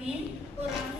Rabbil Quran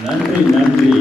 நன்றி நன்றி.